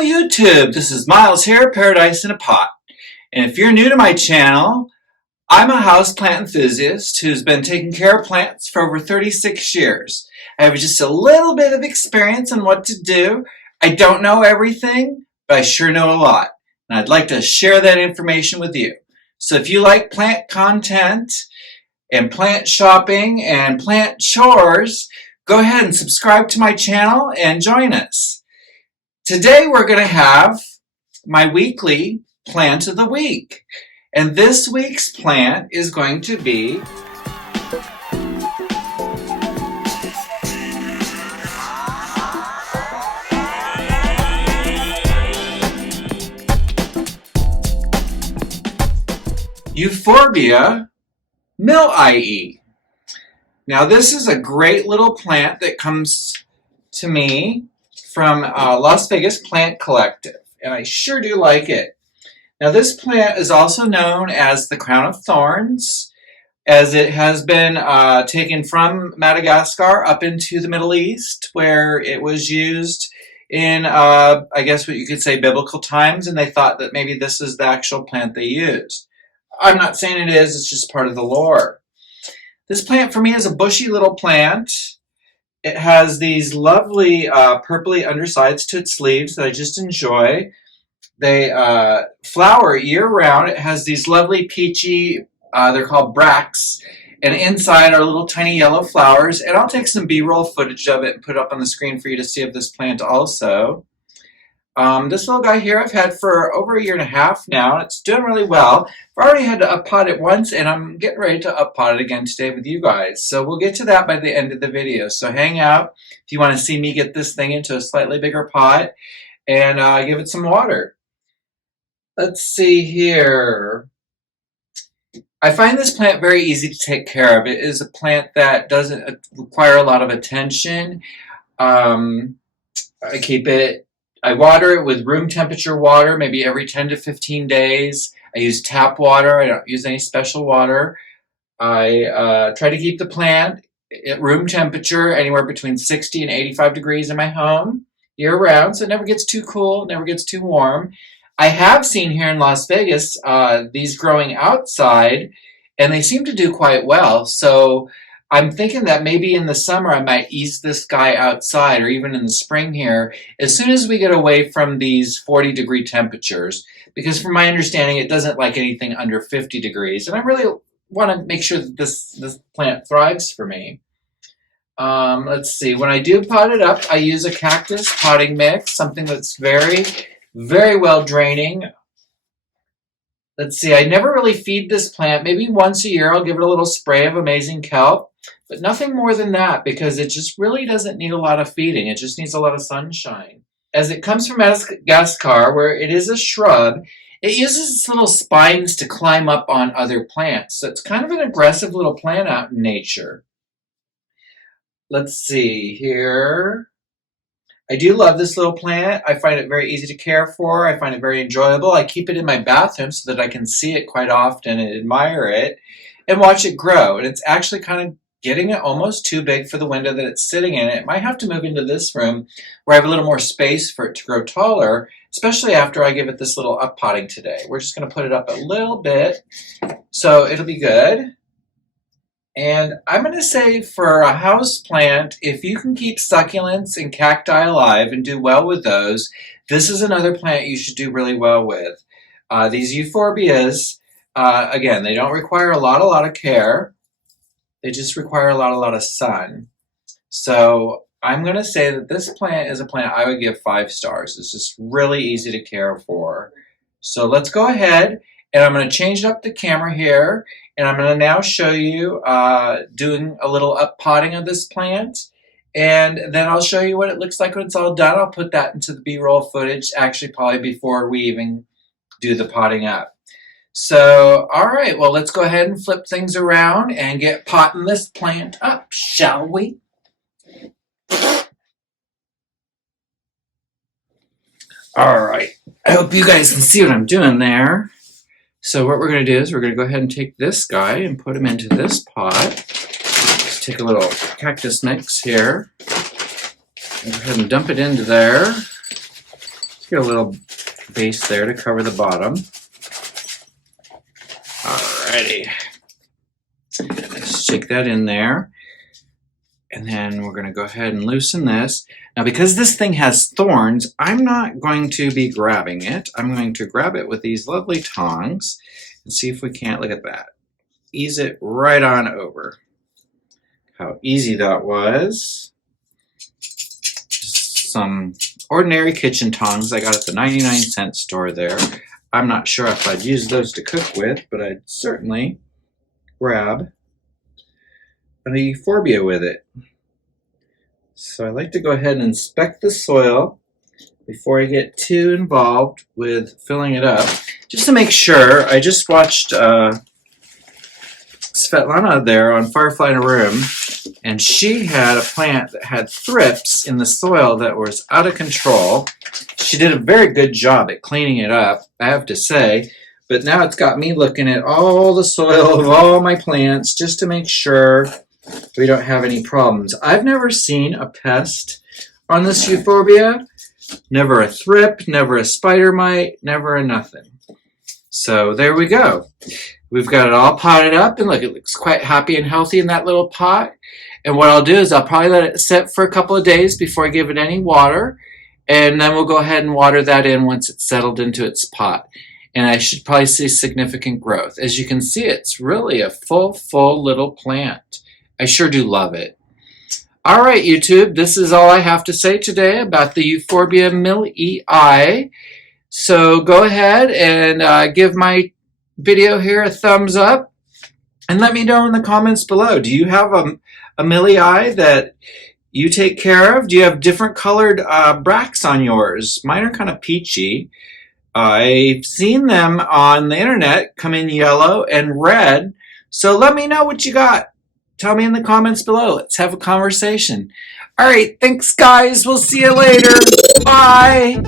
Hello YouTube, this is Miles here, Paradise in a Pot. And if you're new to my channel, I'm a houseplant enthusiast who's been taking care of plants for over 36 years. I have just a little bit of experience on what to do. I don't know everything, but I sure know a lot. And I'd like to share that information with you. So if you like plant content and plant shopping and plant chores, go ahead and subscribe to my channel and join us. Today we're going to have my weekly plant of the week. And this week's plant is going to be Euphorbia milii. Now this is a great little plant that comes to me from Las Vegas Plant Collective, and I sure do like it. Now this plant is also known as the crown of thorns, as it has been taken from Madagascar up into the Middle East, where it was used in, I guess what you could say, biblical times, and they thought that maybe this is the actual plant they used. I'm not saying it is, it's just part of the lore. This plant for me is a bushy little plant. It has these lovely purpley undersides to its leaves that I just enjoy. They flower year-round. It has these lovely peachy, they're called bracts, and inside are little tiny yellow flowers. And I'll take some B-roll footage of it and put it up on the screen for you to see of this plant also. This little guy here I've had for over a year and a half now, and it's doing really well. I've already had to up-pot it once, and I'm getting ready to up-pot it again today with you guys. So we'll get to that by the end of the video. So hang out if you want to see me get this thing into a slightly bigger pot and give it some water. Let's see here. I find this plant very easy to take care of. It is a plant that doesn't require a lot of attention. I water it with room temperature water, maybe every 10 to 15 days. I use tap water. I don't use any special water. I try to keep the plant at room temperature, anywhere between 60 and 85 degrees in my home year-round, so it never gets too cool, never gets too warm. I have seen here in Las Vegas these growing outside, and they seem to do quite well. So I'm thinking that maybe in the summer I might ease this guy outside, or even in the spring here, as soon as we get away from these 40-degree temperatures, because from my understanding it doesn't like anything under 50 degrees, and I really want to make sure that this plant thrives for me. Let's see, when I do pot it up, I use a cactus potting mix, something that's very, very well draining. Let's see, I never really feed this plant. Maybe once a year I'll give it a little spray of amazing kelp, but nothing more than that, because it just really doesn't need a lot of feeding. It just needs a lot of sunshine. As it comes from Madagascar, where it is a shrub, it uses its little spines to climb up on other plants. So it's kind of an aggressive little plant out in nature. Let's see here. I do love this little plant. I find it very easy to care for. I find it very enjoyable. I keep it in my bathroom so that I can see it quite often and admire it and watch it grow. And it's actually kind of getting it almost too big for the window that it's sitting in. It might have to move into this room where I have a little more space for it to grow taller, especially after I give it this little up potting today. We're just going to put it up a little bit so it'll be good. And I'm going to say for a house plant, if you can keep succulents and cacti alive and do well with those, this is another plant you should do really well with. These euphorbias, again, they don't require a lot of care. They just require a lot of sun. So I'm going to say that this plant is a plant I would give 5 stars. It's just really easy to care for. So let's go ahead, and I'm going to change up the camera here, and I'm going to now show you doing a little up potting of this plant, and then I'll show you what it looks like when it's all done. I'll put that into the B-roll footage, actually probably before we even do the potting up. So, all right, well, let's go ahead and flip things around and get potting this plant up, shall we? All right, I hope you guys can see what I'm doing there. So what we're going to do is we're going to go ahead and take this guy and put him into this pot. Let's take a little cactus mix here. Go ahead and dump it into there. Get a little base there to cover the bottom. Alrighty. Stick that in there. And then we're going to go ahead and loosen this. Now, because this thing has thorns, I'm not going to be grabbing it. I'm going to grab it with these lovely tongs and see if we can't, look at that, ease it right on over. How easy that was. Just some ordinary kitchen tongs I got at the 99-cent store there. I'm not sure if I'd use those to cook with, but I'd certainly grab an Euphorbia with it. So I like to go ahead and inspect the soil before I get too involved with filling it up. Just to make sure, I just watched Svetlana there on Firefly in a Room, and she had a plant that had thrips in the soil that was out of control. She did a very good job at cleaning it up, I have to say, but now it's got me looking at all the soil of all my plants just to make sure we don't have any problems. I've never seen a pest on this Euphorbia. Never a thrip, never a spider mite, never a nothing. So there we go. We've got it all potted up, and look, it looks quite happy and healthy in that little pot. And what I'll do is I'll probably let it sit for a couple of days before I give it any water, and then we'll go ahead and water that in once it's settled into its pot. And I should probably see significant growth. As you can see, it's really a full little plant. I sure do love it. All right, YouTube, this is all I have to say today about the Euphorbia milii. So go ahead and give my video here a thumbs up, and let me know in the comments below. Do you have a milii that you take care of? Do you have different colored bracts on yours? Mine are kind of peachy. I've seen them on the internet come in yellow and red. So let me know what you got. Tell me in the comments below. Let's have a conversation. All right, thanks, guys. We'll see you later. Bye.